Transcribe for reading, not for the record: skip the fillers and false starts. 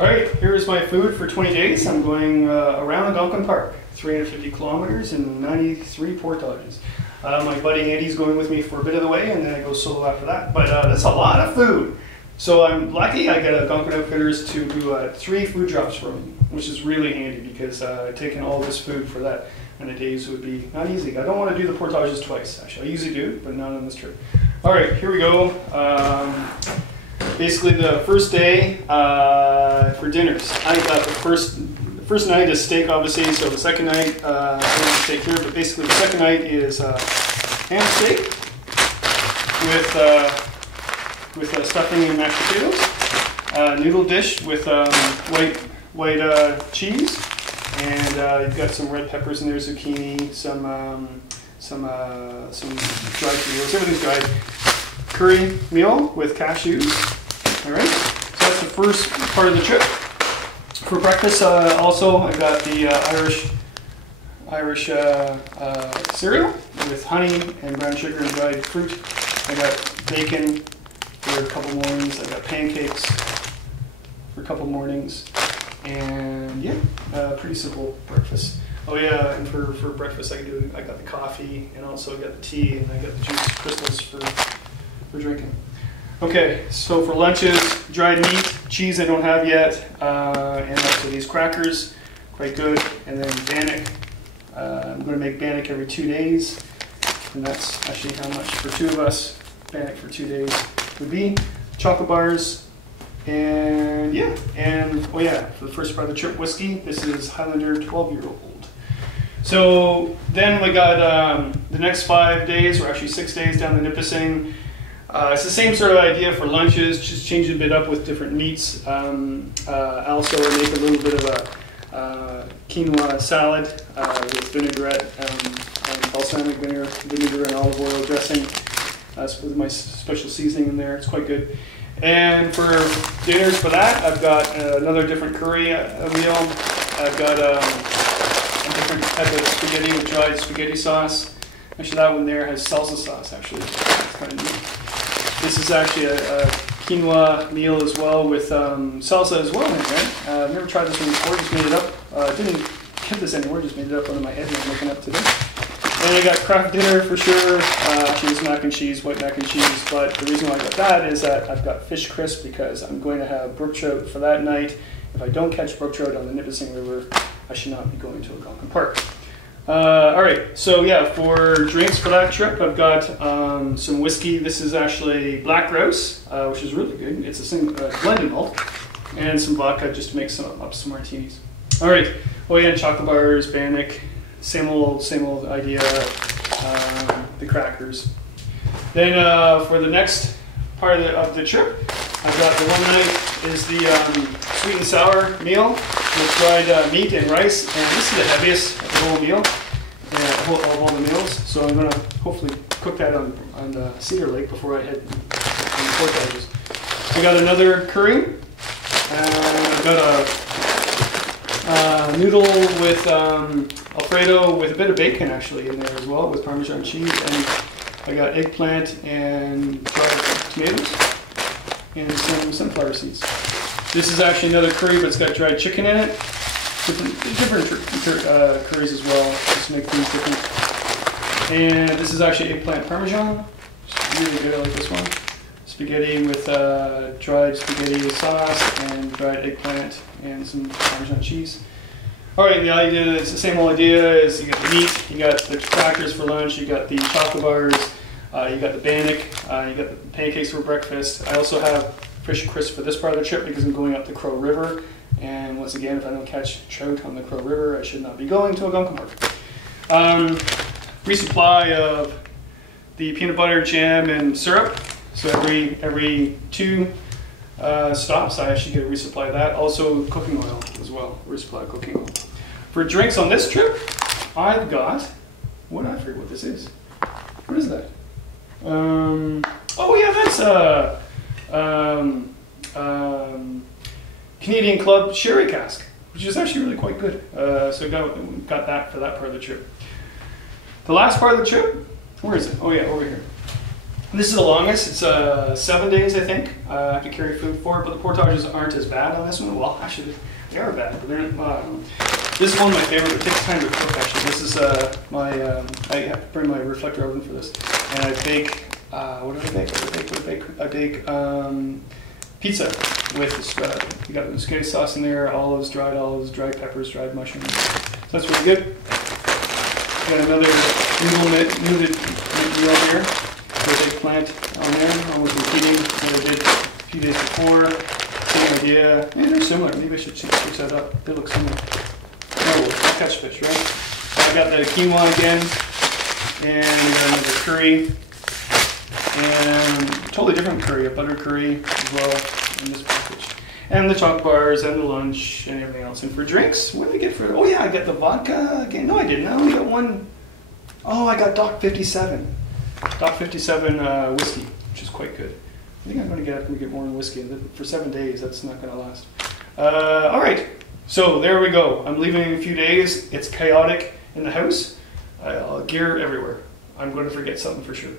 Alright, here's my food for 20 days. I'm going around Algonquin Park, 350 kilometers and 93 portages. My buddy Andy's going with me for a bit of the way, and then I go solo after that. But that's a lot of food. So I'm lucky I got Algonquin Outfitters to do 3 food drops for me, which is really handy because taking all this food for that many days would be not easy. I don't want to do the portages twice, actually. I usually do, but not on this trip. Alright, here we go. Basically the first day for dinners. I got the first night is steak, obviously, so the second night steak here, but basically the second night is ham steak with stuffing and mashed potatoes, noodle dish with white cheese, and you've got some red peppers in there, zucchini, some dried tomatoes, everything's dried. Curry meal with cashews. All right, so that's the first part of the trip. For breakfast, also I got the Irish cereal with honey and brown sugar and dried fruit. I got bacon for a couple mornings. I got pancakes for a couple mornings, and yeah, pretty simple breakfast. Oh yeah, and for breakfast I got the coffee, and also I got the tea, and I got the juice crystals for drinking. Okay, so for lunches, dried meat, cheese I don't have yet, and also these crackers, quite good, and then bannock. I'm going to make bannock every 2 days, and that's actually how much for 2 of us bannock for 2 days would be. Chocolate bars, and yeah, and oh yeah, for the first part of the trip, whiskey. This is Highlander 12-year-old. So then we got the next 5 days, or actually 6 days down the Nipissing. It's the same sort of idea for lunches, just change it a bit up with different meats. I also make a little bit of a quinoa salad with vinaigrette and balsamic vinegar and olive oil dressing. With my special seasoning in there, it's quite good. And for dinners for that, I've got another different curry meal. I've got a different type of spaghetti with dried spaghetti sauce. Actually, that one there has salsa sauce, actually. It's kind of neat. This is actually a quinoa meal as well with salsa as well in it. I've never tried this one before, just made it up. Didn't get this anywhere, just made it up under my head when I'm looking up today. And I got craft dinner for sure. Actually, it's mac and cheese, white mac and cheese, but the reason why I got that is that I've got fish crisp because I'm going to have brook trout for that night. If I don't catch brook trout on the Nipissing River, I should not be going to Algonquin Park. Alright, so yeah, for drinks for that trip, I've got some whiskey. This is actually Black Grouse, which is really good. It's a blended malt, and some vodka just to make some martinis. Alright, oh yeah, chocolate bars, bannock, same old idea, the crackers. Then for the next part of the trip, I've got the one night is the sweet and sour meal with dried meat and rice, and this is the heaviest of the whole meal, of all the meals. So I'm going to hopefully cook that on the Cedar Lake before I head on the portages. I got another curry, and I've got a noodle with Alfredo with a bit of bacon actually in there as well, with Parmesan cheese, and I got eggplant and dried tomatoes and some sunflower seeds. This is actually another curry, but it's got dried chicken in it. Different curries as well, just to make things different. And this is actually eggplant parmesan. It's really good, I like this one. Spaghetti with dried spaghetti sauce and dried eggplant and some Parmesan cheese. Alright, the idea is the same old idea is you got the meat, you got the crackers for lunch, you got the chocolate bars, you got the bannock, you got the pancakes for breakfast. I also have fish crisp for this part of the trip because I'm going up the Crow River. And once again, if I don't catch trout on the Crow River, I should not be going to Algonquin Park. Resupply of the peanut butter, jam, and syrup. So every 2 stops, I actually get a resupply of that. Also cooking oil as well, resupply of cooking oil. For drinks on this trip, I've got, I forget what this is. What is that? Oh yeah, that's Canadian Club Sherry Cask, which is actually really quite good. So got that for that part of the trip. The last part of the trip, where is it? Oh yeah, over here. This is the longest. It's 7 days, I think. I have to carry food for it, but the portages aren't as bad on this one. Well, actually, they are bad, but they're not. This is one of my favorite. It takes time to cook, actually. This is I have to bring my reflector oven for this, and I bake. What do I bake? I bake pizza with this. You got the spaghetti sauce in there, olives, dried peppers, dried mushrooms. So that's really good. Got another noodle meal here. With eggplant on there, almost repeating what I did a few days before. Same idea. Yeah, they're similar. Maybe I should switch that up. They look similar. Oh, catch fish, right? So I got the quinoa again, and we got another curry, and totally different curry, a butter curry as well in this package. And the chocolate bars, and the lunch, and everything else. And for drinks, what did I get for? Oh yeah, I got the vodka again. No, I didn't. I only got one. Oh, I got Doc 57. Doc 57 whiskey, which is quite good. I think I'm going to get more whiskey. For 7 days, that's not going to last. All right, so there we go. I'm leaving in a few days. It's chaotic in the house. Gear everywhere. I'm going to forget something for sure.